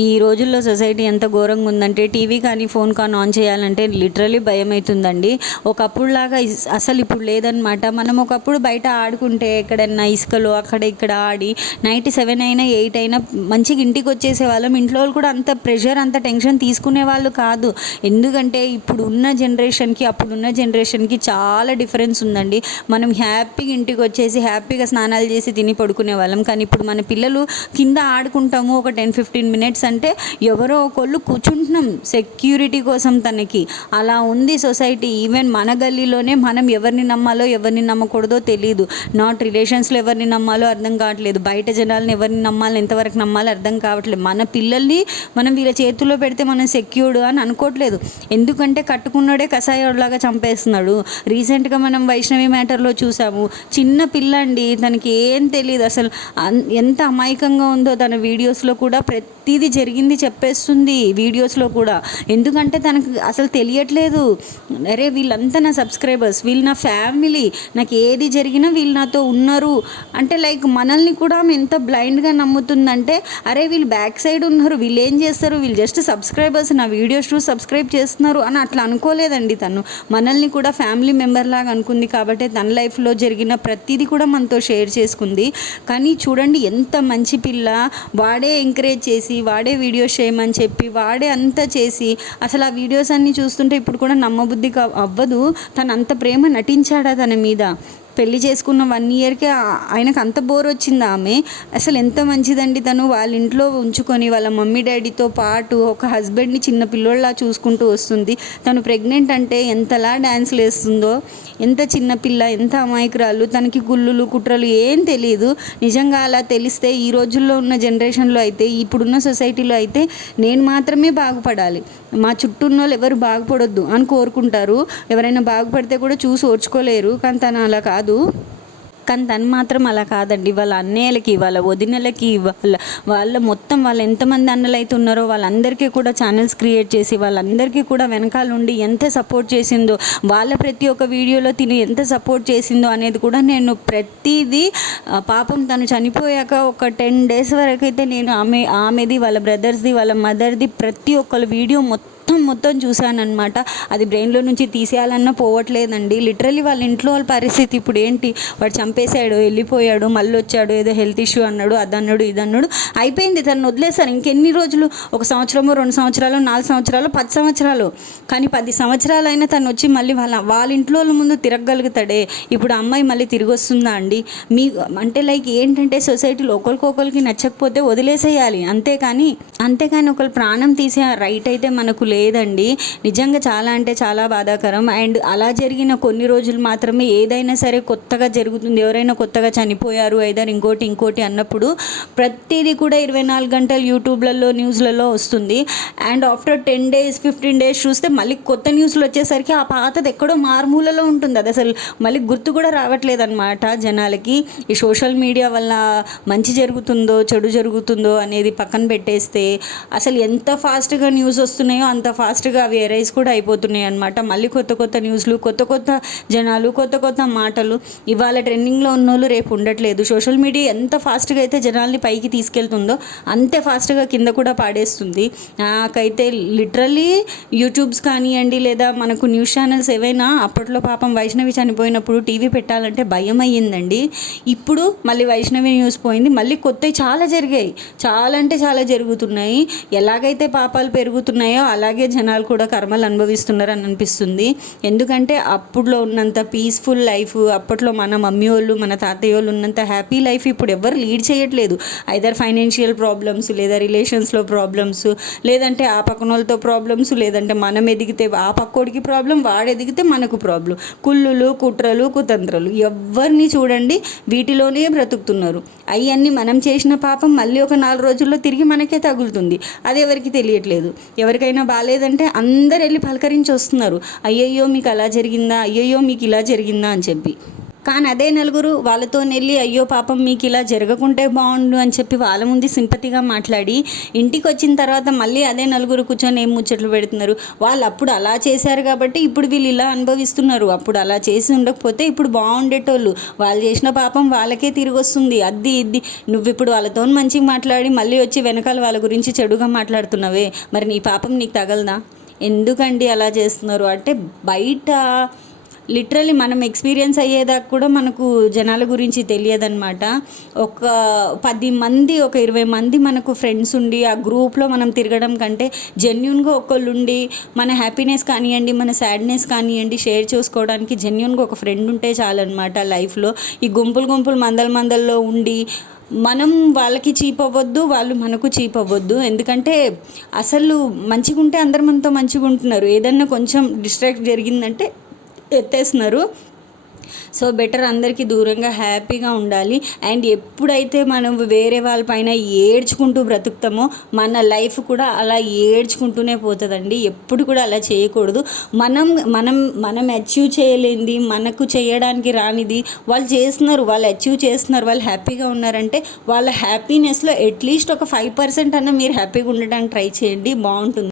ఈ రోజుల్లో సొసైటీ ఎంత ఘోరంగా ఉందంటే టీవీ కానీ ఫోన్ కానీ ఆన్ చేయాలంటే లిటరలీ భయం అవుతుందండి. ఒకప్పుడులాగా అసలు ఇప్పుడు లేదనమాట. మనం ఒకప్పుడు బయట ఆడుకుంటే ఎక్కడన్నా ఇసుకలో అక్కడ ఇక్కడ ఆడి నైట్ 7 అయినా 8 అయినా మంచిగా ఇంటికి వచ్చేసే వాళ్ళం. ఇంట్లో వాళ్ళు కూడా అంత ప్రెషర్ అంత టెన్షన్ తీసుకునే వాళ్ళు కాదు. ఎందుకంటే ఇప్పుడు ఉన్న జనరేషన్కి అప్పుడున్న జనరేషన్కి చాలా డిఫరెన్స్ ఉందండి. మనం హ్యాపీగా ఇంటికి వచ్చేసి హ్యాపీగా స్నానాలు చేసి తిని పడుకునే వాళ్ళం. కానీ ఇప్పుడు మన పిల్లలు కింద ఆడుకుంటాము ఒక 10-15 మినిట్స్ అంటే ఎవరో ఒకళ్ళు కూర్చుంటున్నాం సెక్యూరిటీ కోసం. తనకి అలా ఉంది సొసైటీ. ఈవెన్ మన గల్లీలోనే మనం ఎవరిని నమ్మాలో ఎవరిని నమ్మకూడదో తెలియదు. నాట్ రిలేషన్స్లో ఎవరిని నమ్మాలో అర్థం కావట్లేదు. బయట జనాలను ఎవరిని నమ్మాలో ఎంతవరకు నమ్మాలో అర్థం కావట్లేదు. మన పిల్లల్ని మనం వీళ్ళ చేతుల్లో పెడితే మనం సెక్యూర్డ్ అని అనుకోవట్లేదు. ఎందుకంటే కట్టుకున్నాడే కషాయోడ్లాగా చంపేస్తున్నాడు. రీసెంట్గా మనం వైష్ణవి మ్యాటర్లో చూసాము. చిన్న పిల్ల అండి, తనకి ఏం తెలియదు అసలు. ఎంత అమాయకంగా ఉందో తన వీడియోస్లో కూడా ప్రతిదీ జరిగింది చెప్పేస్తుంది వీడియోస్లో కూడా. ఎందుకంటే తనకు అసలు తెలియట్లేదు. అరే వీళ్ళంతా నా సబ్స్క్రైబర్స్, వీళ్ళు నా ఫ్యామిలీ, నాకు ఏది జరిగినా వీళ్ళు నాతో ఉన్నారు అంటే లైక్ మనల్ని కూడా ఎంత బ్లైండ్గా నమ్ముతుందంటే అరే వీళ్ళు బ్యాక్ సైడ్ ఉన్నారు, వీళ్ళు ఏం చేస్తారు, వీళ్ళు జస్ట్ సబ్స్క్రైబర్స్, నా వీడియోస్ చూసి సబ్స్క్రైబ్ చేస్తున్నారు అని అట్లా అనుకోలేదండి. తను మనల్ని కూడా ఫ్యామిలీ మెంబర్ లాగా అనుకుంది. కాబట్టి తన లైఫ్లో జరిగిన ప్రతిదీ కూడా మనతో షేర్ చేసుకుంది. కానీ చూడండి ఎంత మంచి పిల్ల. వాడే ఎంకరేజ్ చేసి వాడే వీడియోస్ చేయమని చెప్పి వాడే అంతా చేసి అసలు ఆ వీడియోస్ అన్నీ చూస్తుంటే ఇప్పుడు కూడా నమ్మబుద్ధి అవ్వదు. తను అంత ప్రేమ నటించాడా తన మీద. పెళ్లి చేసుకున్న 1 ఇయర్కే ఆయనకు అంత బోర్ వచ్చింది ఆమె. అసలు ఎంత మంచిదండి తను. వాళ్ళ ఇంట్లో ఉంచుకొని వాళ్ళ మమ్మీ డాడీతో పాటు ఒక హస్బెండ్ని చిన్న పిల్లోళ్ళలా చూసుకుంటూ వస్తుంది. తను ప్రెగ్నెంట్ అంటే ఎంతలా డ్యాన్స్లు వేస్తుందో. ఎంత చిన్న పిల్ల, ఎంత అమాయకురాలు. తనకి గుళ్ళులు కుట్రలు ఏం తెలియదు. నిజంగా అలా తెలిస్తే ఈ రోజుల్లో ఉన్న జనరేషన్లో అయితే ఇప్పుడున్న సొసైటీలో అయితే నేను మాత్రమే బాగుపడాలి, మా చుట్టూ ఉన్న వాళ్ళు ఎవరు బాగుపడొద్దు అని కోరుకుంటారు. ఎవరైనా బాగుపడితే కూడా చూసి ఓర్చుకోలేరు. కానీ తను అలా కాదు. కానీ తను మాత్రం అలా కాదండి. వాళ్ళ అన్నయ్యలకి, వాళ్ళ వదినలకి, వాళ్ళ మొత్తం వాళ్ళు ఎంతమంది అన్నలు అయితే ఉన్నారో వాళ్ళందరికీ కూడా ఛానల్స్ క్రియేట్ చేసి వాళ్ళందరికీ కూడా వెనకాల ఉండి ఎంత సపోర్ట్ చేసిందో, వాళ్ళ ప్రతి ఒక్క వీడియోలో తిని ఎంత సపోర్ట్ చేసిందో అనేది కూడా నేను ప్రతిదీ పాపం తను చనిపోయాక ఒక 10 days వరకు అయితే నేను ఆమెది, వాళ్ళ బ్రదర్స్ది, వాళ్ళ మదర్ది ప్రతి ఒక్కళ్ళ వీడియో మొత్తం చూశానమాట. అది బ్రెయిన్లో నుంచి తీసేయాలన్నా పోవట్లేదండి. లిటరలీ వాళ్ళ ఇంట్లో వాళ్ళ పరిస్థితి ఇప్పుడు ఏంటి, వాడు చంపేశాడు, వెళ్ళిపోయాడు, మళ్ళీ వచ్చాడు, ఏదో హెల్త్ ఇష్యూ అన్నాడు, అదన్నాడు, ఇదన్నాడు, అయిపోయింది. తను వదిలేశారు. ఇంకెన్ని రోజులు, 1 సంవత్సరమో 2 సంవత్సరాలు 4 సంవత్సరాలు 10 సంవత్సరాలు. కానీ 10 సంవత్సరాలైనా తను వచ్చి మళ్ళీ వాళ్ళ ఇంట్లో వాళ్ళ ముందు తిరగగలుగుతాడే. ఇప్పుడు అమ్మాయి మళ్ళీ తిరిగి వస్తుందా అండి? మీ అంటే లైక్ ఏంటంటే సొసైటీలో ఒకరికి నచ్చకపోతే వదిలేసేయాలి, అంతేకాని ఒకరు ప్రాణం తీసే రైట్ అయితే మనకు లేదండి. నిజంగా చాలా అంటే చాలా బాధాకరం. అండ్ అలా జరిగిన కొన్ని రోజులు మాత్రమే ఏదైనా సరే కొత్తగా జరుగుతుంది. ఎవరైనా కొత్తగా చనిపోయారు ఏదైనా ఇంకోటి అన్నప్పుడు ప్రతిదీ కూడా 24 గంటలు యూట్యూబ్లలో న్యూస్లలో వస్తుంది. అండ్ ఆఫ్టర్ 10 days 15 days చూస్తే మళ్ళీ కొత్త న్యూస్లు వచ్చేసరికి ఆ పాతది ఎక్కడో మారుమూలలో ఉంటుంది. అది అసలు మళ్ళీ గుర్తు కూడా రావట్లేదు అనమాట జనాలకి. ఈ సోషల్ మీడియా వల్ల మంచి జరుగుతుందో చెడు జరుగుతుందో అనేది పక్కన పెట్టేస్తే అసలు ఎంత ఫాస్ట్గా న్యూస్ వస్తున్నాయో అంత ఫాస్ట్గా అవి ఎరైజ్ కూడా అయిపోతున్నాయి అనమాట. మళ్ళీ కొత్త న్యూస్లు, కొత్త జనాలు, కొత్త మాటలు. ఇవాళ ట్రెండింగ్లో ఉన్నోళ్ళు రేపు ఉండట్లేదు. సోషల్ మీడియా ఎంత ఫాస్ట్గా అయితే జనాల్ని పైకి తీసుకెళ్తుందో అంతే ఫాస్ట్గా కింద కూడా పాడేస్తుంది. నాకైతే లిటరల్లీ యూట్యూబ్స్ కానివ్వండి లేదా మనకు న్యూస్ ఛానల్స్ ఏవైనా అప్పట్లో పాపం వైష్ణవి చనిపోయినప్పుడు టీవీ పెట్టాలంటే భయం అయ్యిందండి. ఇప్పుడు మళ్ళీ వైష్ణవి న్యూస్ పోయింది, మళ్ళీ కొత్తవి చాలా జరిగాయి. చాలా అంటే చాలా జరుగుతున్నాయి. ఎలాగైతే పాపాలు పెరుగుతున్నాయో అలాగే జనాలు కూడా కర్మలు అనుభవిస్తున్నారని అనిపిస్తుంది. ఎందుకంటే అప్పుడులో ఉన్నంత పీస్ఫుల్ లైఫ్, అప్పట్లో మన మమ్మీ వాళ్ళు మన తాతయ్య వాళ్ళు ఉన్నంత హ్యాపీ లైఫ్ ఇప్పుడు ఎవరు లీడ్ చేయట్లేదు. ఐదర్ ఫైనాన్షియల్ ప్రాబ్లమ్స్, లేదా రిలేషన్స్లో ప్రాబ్లమ్స్, లేదంటే ఆ పక్కన వాళ్ళతో ప్రాబ్లమ్స్, లేదంటే మనం ఎదిగితే ఆ పక్కోడికి ప్రాబ్లం, వాడు ఎదిగితే మనకు ప్రాబ్లం. కుళ్ళులు కుట్రలు కుతంత్రాలు ఎవరిని చూడండి వీటిలోనే బ్రతుకుతున్నారు. అవన్నీ మనం చేసిన పాపం మళ్ళీ ఒక 4 రోజుల్లో తిరిగి మనకే తగులుతుంది. అది ఎవరికి తెలియట్లేదు. ఎవరికైనా బాగాలేదంటే అందరు వెళ్ళి పలకరించి వస్తున్నారు. అయ్యయ్యో మీకు అలా జరిగిందా, అయ్యయ్యో మీకు ఇలా జరిగిందా అని చెప్పి. కానీ అదే నలుగురు వాళ్ళతో వెళ్ళి అయ్యో పాపం మీకు ఇలా జరగకుంటే బాగుండు అని చెప్పి వాళ్ళ ముందు సింపతిగా మాట్లాడి ఇంటికి వచ్చిన తర్వాత మళ్ళీ అదే నలుగురు కూర్చొని ఏం ముచ్చట్లు పెడుతున్నారు. వాళ్ళు అప్పుడు అలా చేశారు కాబట్టి ఇప్పుడు వీళ్ళు ఇలా అనుభవిస్తున్నారు. అప్పుడు అలా చేసి ఉండకపోతే ఇప్పుడు బాగుండేటోళ్ళు. వాళ్ళు చేసిన పాపం వాళ్ళకే తిరిగి వస్తుంది. అది ఇది నువ్వు ఇప్పుడు వాళ్ళతో మంచిగా మాట్లాడి మళ్ళీ వచ్చి వెనకాల వాళ్ళ గురించి చెడుగా మాట్లాడుతున్నావే, మరి నీ పాపం నీకు తగలదా? ఎందుకండి అలా చేస్తున్నారు అంటే బయట లిటరలీ మనం ఎక్స్పీరియన్స్ అయ్యేదాకా కూడా మనకు జనాల గురించి తెలియదన్నమాట. ఒక 10 మంది ఒక 20 మంది మనకు ఫ్రెండ్స్ ఉండి ఆ గ్రూప్లో మనం తిరగడం కంటే జెన్యున్గా ఒకళ్ళు ఉండి మన హ్యాపీనెస్ కానివ్వండి, మన సాడ్నెస్ కానివ్వండి షేర్ చేసుకోవడానికి జెన్యున్గా ఒక ఫ్రెండ్ ఉంటే చాలన్నమాట లైఫ్లో. ఈ గుంపులు మందల్లో ఉండి మనం వాళ్ళకి చీప్ అవ్వద్దు, వాళ్ళు మనకు చీప్ అవ్వద్దు. ఎందుకంటే అసలు మంచిగా ఉంటే అందరు మనతో మంచిగా ఉంటున్నారు, ఏదన్నా కొంచెం డిస్ట్రాక్ట్ జరిగిందంటే ఎత్తేస్తున్నారు. సో బెటర్ అందరికీ దూరంగా హ్యాపీగా ఉండాలి. అండ్ ఎప్పుడైతే మనం వేరే వాళ్ళ పైన ఏడ్చుకుంటూ బ్రతుకుతామో మన లైఫ్ కూడా అలా ఏడ్చుకుంటూనే పోతుందండి. ఎప్పుడు కూడా అలా చేయకూడదు. మనం మనం మనం అచీవ్ చేయలేనిది, మనకు చేయడానికి రానిది వాళ్ళు చేస్తున్నారు, వాళ్ళు అచీవ్ చేస్తున్నారు, వాళ్ళు హ్యాపీగా ఉన్నారంటే వాళ్ళ హ్యాపీనెస్లో అట్లీస్ట్ ఒక 5% అన్న మీరు హ్యాపీగా ఉండడానికి ట్రై చేయండి, బాగుంటుంది.